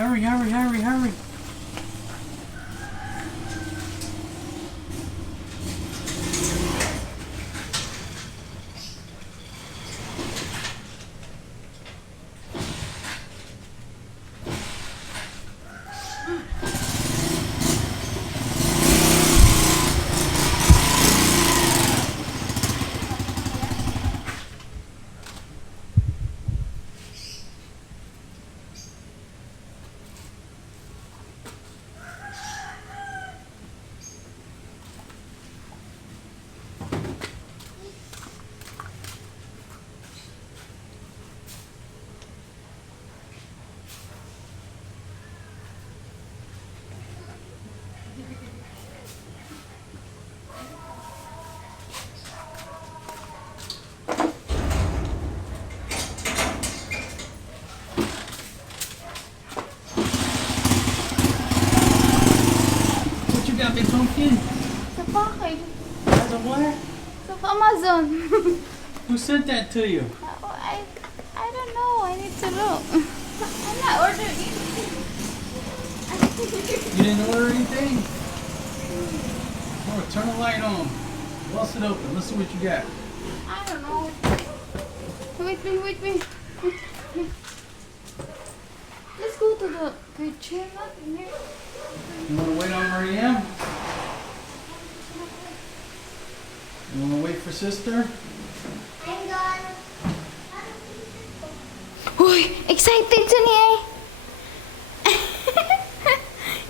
Hurry, hurry, hurry, hurry. What you got, big pumpkin? Sa bakit? As a what? Sa Amazon. Who sent that to you? I don't know. I need to look. I'm not ordering anything. You didn't order anything? Oh, turn the light on. Bust it open. Let's see what you got. I don't know. Wait me. Let's go to the kitchen. Not in here. You want to wait on Maria? You want to wait for sister? I'm gone. Uy, excited siya niya eh.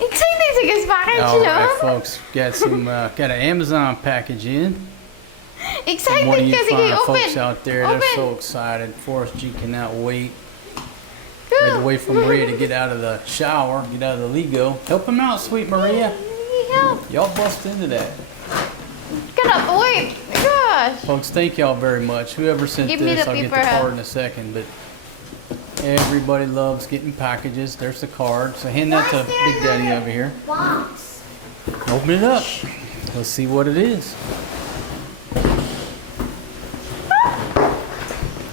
Excited siya guys package All no? right, folks. Got an Amazon package in. Excited What do you kasi find kayo. Open. folks out there? They're Open. so excited. Forrest G cannot wait. Go. Ready to wait for Maria to get out of the shower, get out of the Lego. Help him out, sweet Maria. Help. Y'all bust into that. Cannot wait. My gosh. Folks, thank y'all very much. Whoever sent Give me this, the I'll get paper, the huh? card in a second. But everybody loves getting packages. There's the card. So hand that to Big Daddy over here. Box. Open it up. Let's see what it is.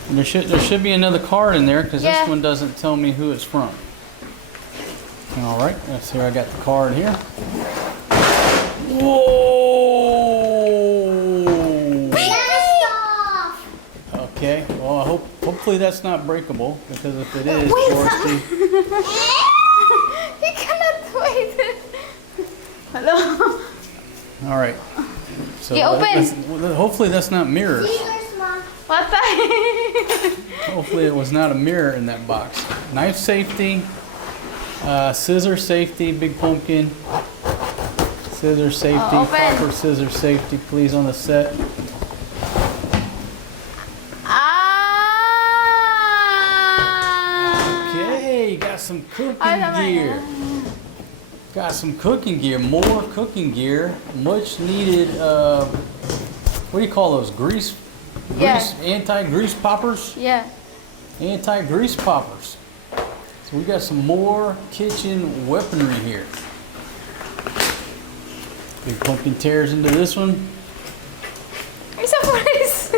And there should be another card in there because Yeah. this one doesn't tell me who it's from. All right, let's see. I got the card here. Whoa! Blast off. Okay. Well, hopefully that's not breakable because if it is, Wait, Forrest G. He cannot wait. Hello. All right. So Okay, open. hopefully that's not mirrors. Scissors, Mom. What the? Hopefully it was not a mirror in that box. Knife safety, scissor safety, big pumpkin. Scissor safety, open. proper scissor safety, please on the set. Ah. Okay, got some cooking Ay, naman gear. yan. Got some cooking gear, more cooking gear, much needed. What do you call those? Grease, Yeah. anti-grease poppers. Yeah. Anti-grease poppers. So we got some more kitchen weaponry here. Big pumpkin tears into this one. I'm surprised.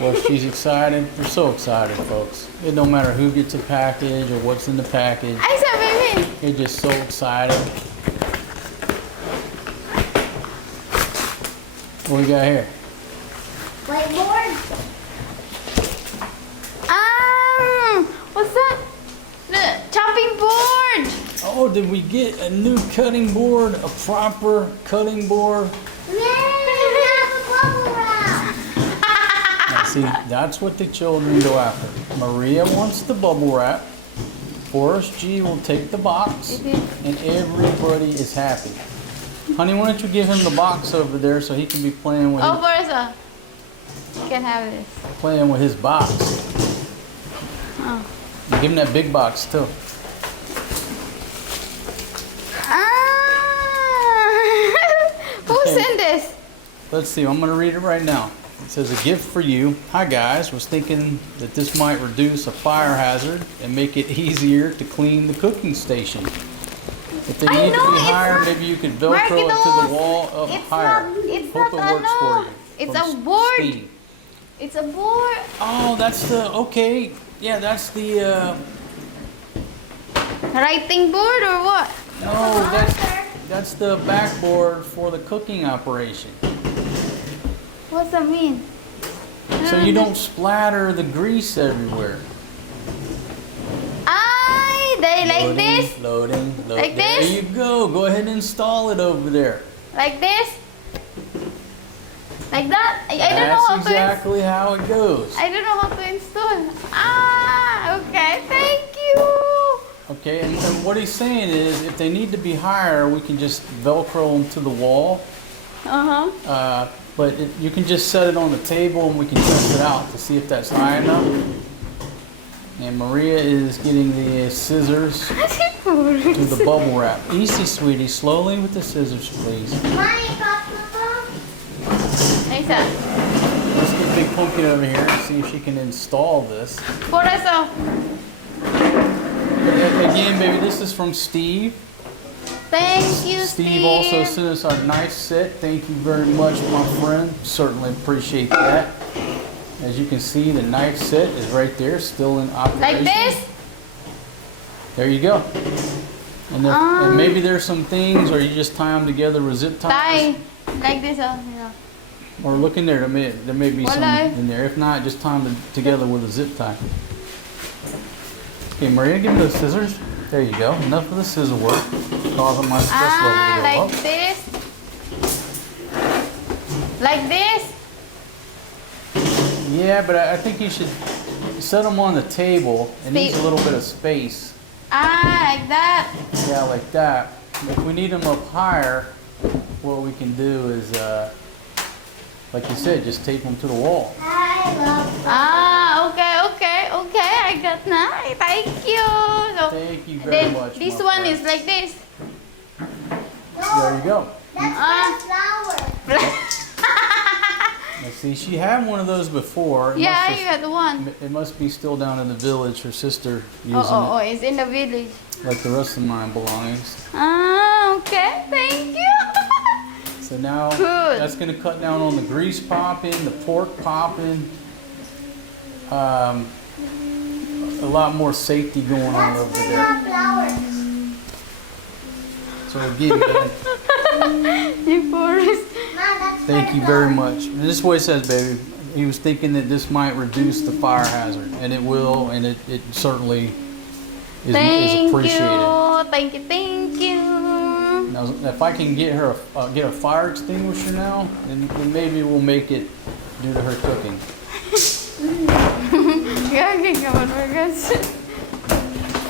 Well, she's excited. They're so excited, folks. It don't matter who gets a package or what's in the package. Ay, sa baby. They're just so excited. What we got here? Whiteboard. What's that? The chopping board. Oh, did we get a new cutting board? A proper cutting board? Yay! We have a bubble wrap. Now, see, that's what the children go after. Maria wants the bubble wrap. Forrest G will take the box, and everybody is happy. Honey, why don't you give him the box over there so he can be playing with Oh, Forza. You can have this. his box. Oh. Give him that big box too. Who Okay. sent this? Let's see, I'm gonna read it right now. It says, a gift for you. Hi guys, was thinking that this might reduce a fire hazard and make it easier to clean the cooking station. If they I need to know, be it's higher, not- maybe you could Mark Velcro it it to off. the wall up It's higher. not- it's Hope not it works ano. for you. It's From a board. Steam. It's a board. Oh, that's the, okay. Yeah, that's the, Writing board or what? No, that's the backboard for the cooking operation. What's that mean? So you don't splatter the grease everywhere. They like Loading, this? Loading. Like there this? you go. Go ahead and install it over there. Like this? Like that? I don't know how That's exactly how it goes. I don't know how to install. Okay. Thank you. Okay, and what he's saying is if they need to be higher, we can just Velcro them to the wall. But you can just set it on the table and we can test it out to see if that's high enough. And Maria is getting the scissors to the bubble wrap. Easy, sweetie. Slowly with the scissors, please. Mommy, Papa. Isa. Let's get Big Pumpkin over here and see if she can install this. Por eso. Again, baby, this is from Steve. Thank you, Steve also sent us a nice set. Thank you very much, my friend. Certainly appreciate that. As you can see, the knife set is right there, still in operation. Like this? There you go. And maybe there's some things, or you just tie them together with zip ties. Tie. Like this, yeah. Or look in there. There may be some Wala. in there. If not, just tie them together with a zip tie. Okay, Maria, give me those scissors. There you go. Enough of the scissor work. Causing my stress level to go like up. this. Like this. Yeah, but I think you should set them on the table. It needs a little bit of space. Like that. Yeah, like that. If we need them up higher, what we can do is, like you said, just tape them to the wall. I love Okay. I got now. Thank you. So Thank you very much. this my one friend. is like this. There you go. That's my flower. Let's see, she had one of those before. It Yeah, must you have- had one. It must be still down in the village. Her sister using Oh, it's in the village. it, like the rest of my belongings. Okay. Thank you. So now Good. that's going to cut down on the grease popping, the pork popping. A lot more safety going on over That's there. my flowers. So again, You Forrest. Mom, that's thank my you very flowers. much. And this is what it says, baby. He was thinking that this might reduce the fire hazard, and it will, and it certainly is Thank appreciated. you. Thank you. Now, if I can get her get a fire extinguisher now, then maybe we'll make it due to her cooking.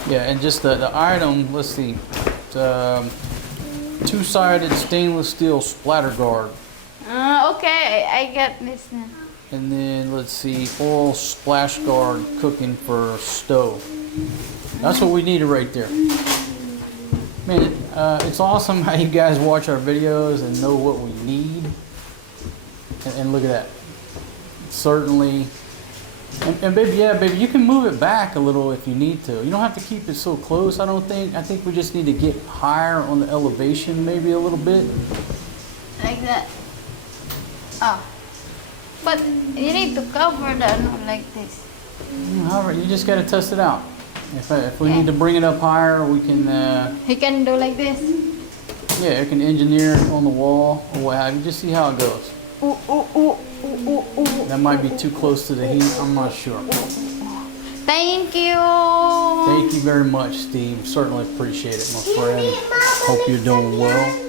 Yeah, and just the item, let's see, two-sided stainless steel splatter guard. Okay, I got this now. And then let's see, oil splash guard cooking for stove. That's what we needed right there. Man, it's awesome how you guys watch our videos and know what we need. And look at that. Certainly. And baby, yeah, baby, you can move it back a little if you need to. You don't have to keep it so close, I don't think. I think we just need to get higher on the elevation maybe a little bit. Like that. But you need to cover that, not like this. However, you just got to test it out. If we need to bring it up higher, we can, He can do like this. yeah, you can engineer it on the wall or what have you. Just see how it goes. That might be too close to the heat. I'm not sure. Thank you. Thank you very much, Steve. Certainly appreciate it, my friend. Hope you're doing well.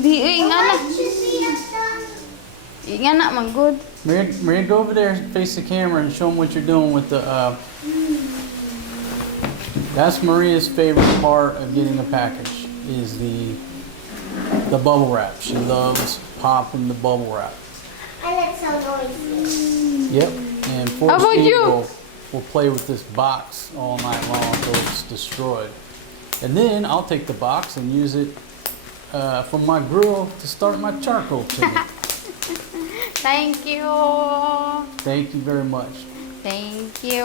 Di, nga na. You see us done? Nga na, man good. Maria, go over there, face the camera, and show them what you're doing with the. That's Maria's favorite part of getting a package is the bubble wrap. She loves popping the bubble wrap. And it's so noisy. Yep. And How Forrest about G you? will play with this box all night long until it's destroyed. And then I'll take the box and use it from my grill to start my charcoal chimney. Thank you. Thank you very much. Thank you.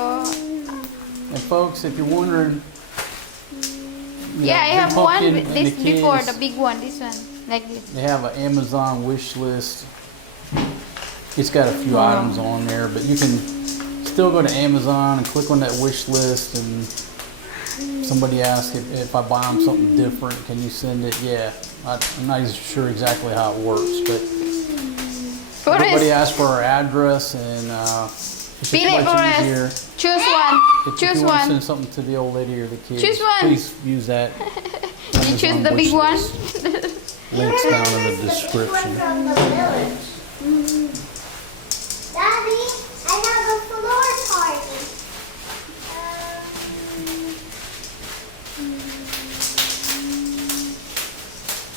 And folks, if you're wondering, Yeah, I have one Pumpkin with and this the before, kids, the big one, this one. Like this. they have an Amazon wish list. It's got a few items on there, but you can still go to Amazon and click on that wish list and Somebody asked if I buy them something different, can you send it? Yeah. I'm not even sure exactly how it works, but everybody asked for our address and if Pili, it's much Forrest. easier. Choose one. If Choose you want to one. send something to the old lady or the kids, Choose one. please use that. You choose the big one. Links down in the This is the big one description. from the village. Daddy, I have a floor party.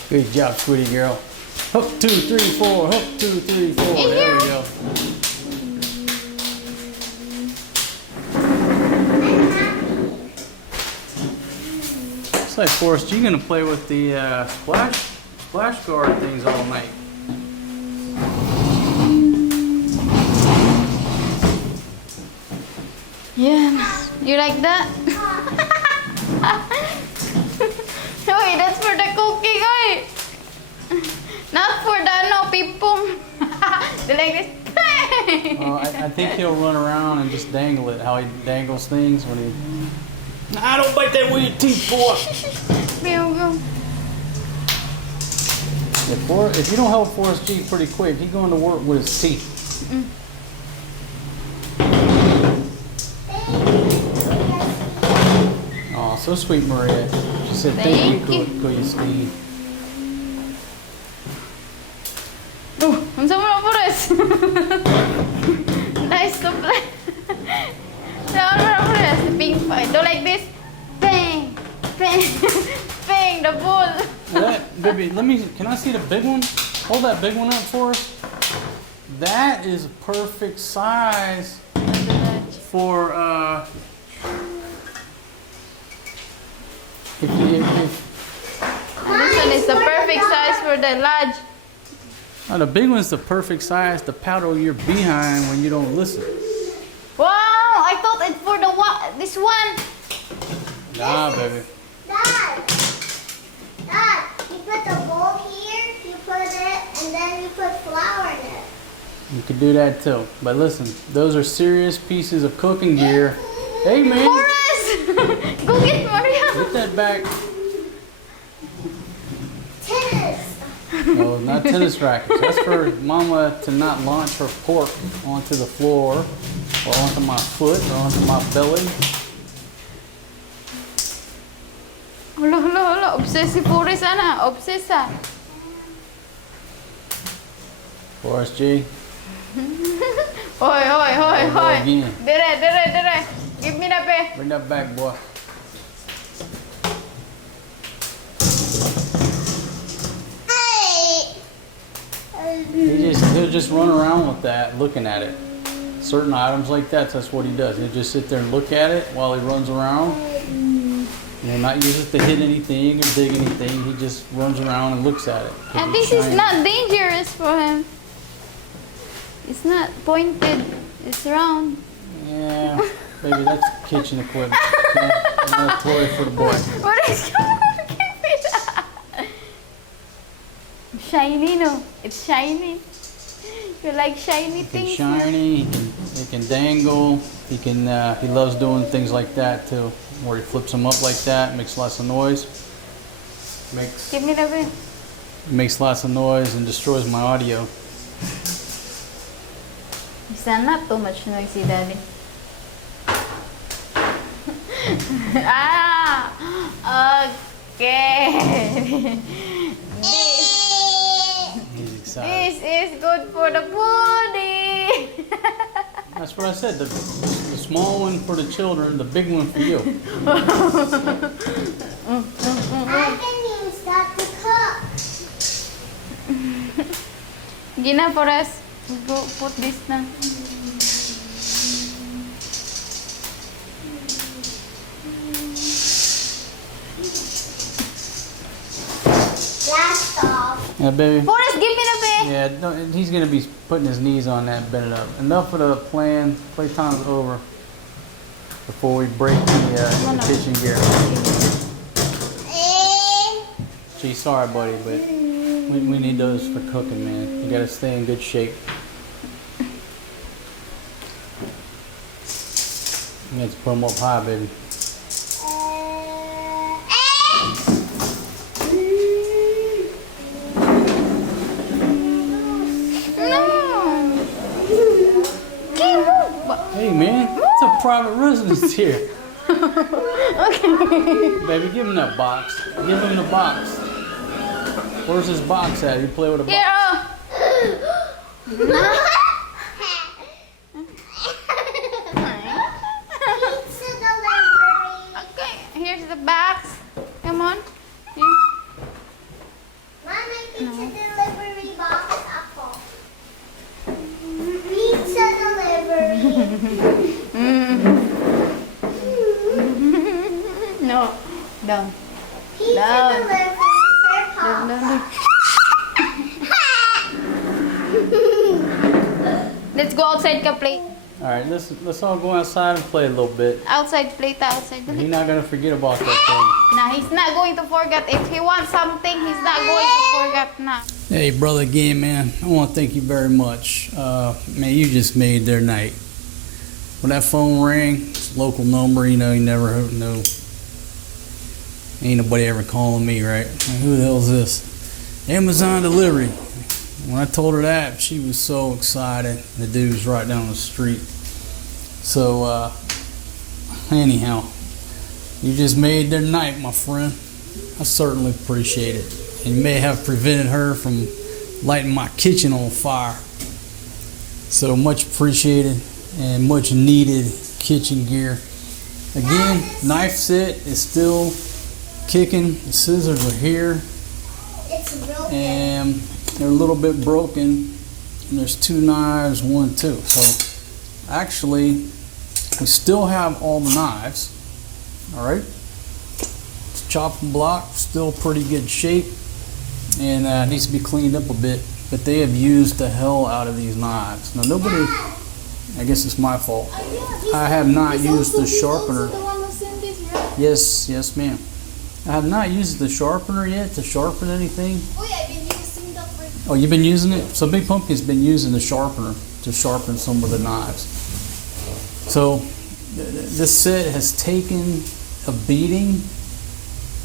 Good job, sweetie girl. Hook 2, 3, 4. Hook 2, 3, 4. There we go. Looks like Forrest G gonna play with the splash guard things all night. Yeah. You like that? Wait, that's for the cooking, oi. Not for the no pipong. They like this. I think he'll run around and just dangle it. How he dangles things when he. Nah, don't bite that with your teeth, boy. If you don't help Forrest G pretty quick, he's going to work with his teeth. Oh, so sweet, Maria. She said, thank you, Kuya Steve. Oh, unsa mo na Forrest? Nice to play. Saan mo na Forrest? Ping fight. Do like this. Bang! Bang! Bang! The ball. Baby, can I see the big one? Hold that big one up for us. That is perfect size for, if This one is the perfect size for the lodge. the big one's the perfect size to paddle your behind when you don't listen. Wow! I thought it's for the one. This one. Nah, baby. Dad, you put the bowl here, you put it, and then you put flour in it. You could do that too. But listen, those are serious pieces of cooking gear. Hey, man. Forrest! Go get Maria. Get that back. Tennis. No, not tennis rackets. That's for Mama to not launch her pork onto the floor or onto my foot or onto my belly. Hala. Obsessive Forrest, ana. Obsessa. Forrest G. Hoy. Again. Dire. Give me the pay. Bring that back, boy. He'll just run around with that, looking at it. Certain items like that's what he does. He'll just sit there and look at it while he runs around. Not use it to hit anything or dig anything. He just runs around and looks at it. And this is not dangerous for him. It's not pointed. It's round. Yeah, baby, that's kitchen equipment. Okay? Not a toy for the boy. What is going on? Give me that. Shiny, no? It's shiny. You like shiny It's things? shiny. He can dangle. He loves doing things like that too, where he flips them up like that, makes lots of noise. Give me the pen. Makes lots of noise and destroys my audio. It's not too much noisy, Daddy. Okay. He's excited. This is good for the body. That's what I said. The small one for the children, the big one for you. I can use that to cook. Gina, for us. Go put this na. Blast off. Yeah, baby. Forrest, give me the pen. Yeah, no, he's gonna be putting his knees on that, bend it up. Enough of the plan. Playtime's over. Before we break the kitchen gear. Gee, sorry, buddy, but we need those for cooking, man. You gotta stay in good shape. You have to put them up high, baby. private residence here. Okay. Baby, give him that box. Give him the box. Where's his box at? You play with a box. Here, Pizza delivery. Okay, here's the box. Come on. Here. Mommy, pizza delivery box apple. Pizza delivery. No. Down. Pizza Down. delivery for Down, Papa. down, down. Let's go outside ka play. All right, let's all go outside and play a little bit. Outside, play ta outside. He's Dali. not gonna forget about that thing. Nah, he's not going to forget. If he wants something, he's not going to forget na. Hey, brother, again, man, I want to thank you very much. Man, you just made their night. When that phone rang, it's a local number, you know, you never know. Ain't nobody ever calling me, right? Like, who the hell is this? Amazon delivery. When I told her that, she was so excited. The dude was right down the street. So, anyhow, you just made their night, my friend. I certainly appreciate it. And you may have prevented her from lighting my kitchen on fire. So much appreciated and much needed kitchen gear. Again, knife set is still kicking. The scissors are here It's broken. and they're a little bit broken. And there's 2 knives, 1, 2. So actually, we still have all the knives. All right. Chopping block, still pretty good shape, and needs to be cleaned up a bit. But they have used the hell out of these knives. Now nobody, I guess it's my fault. I have not used the sharpener. Yes, yes, ma'am. I have not used the sharpener yet to sharpen anything. Oh, you've been using it? So Big Pumpkin's been using the sharpener to sharpen some of the knives. So this set has taken a beating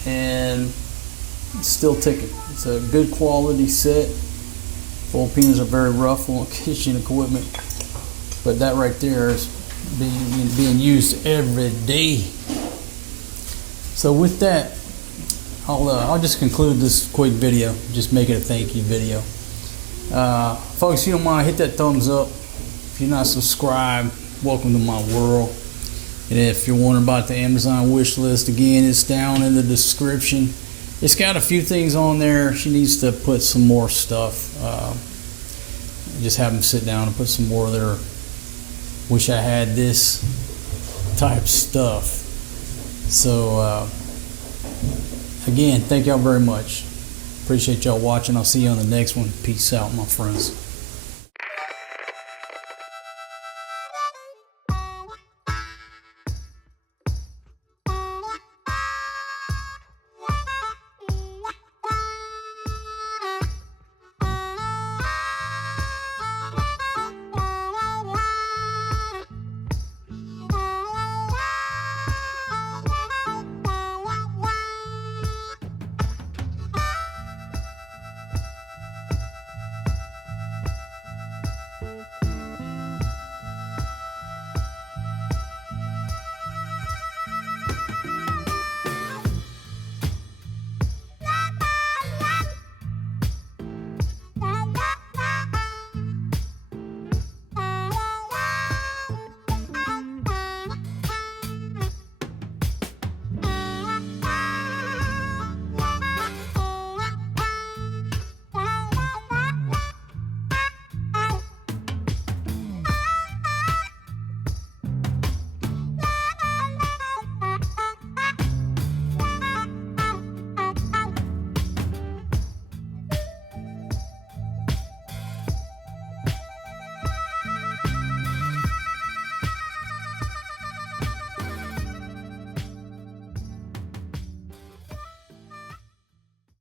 and it's still ticking. It's a good quality set. Filipinos are very rough on kitchen equipment, but that right there is being used every day. So with that, I'll just conclude this quick video, just make it a thank you video. Folks, if you don't mind, hit that thumbs up. If you're not subscribed, welcome to my world. And if you're wondering about the Amazon wish list, again, it's down in the description. It's got a few things on there. She needs to put some more stuff. Just have them sit down and put some more of their wish I had this type stuff. So again, thank y'all very much. Appreciate y'all watching. I'll see you on the next one. Peace out, my friends.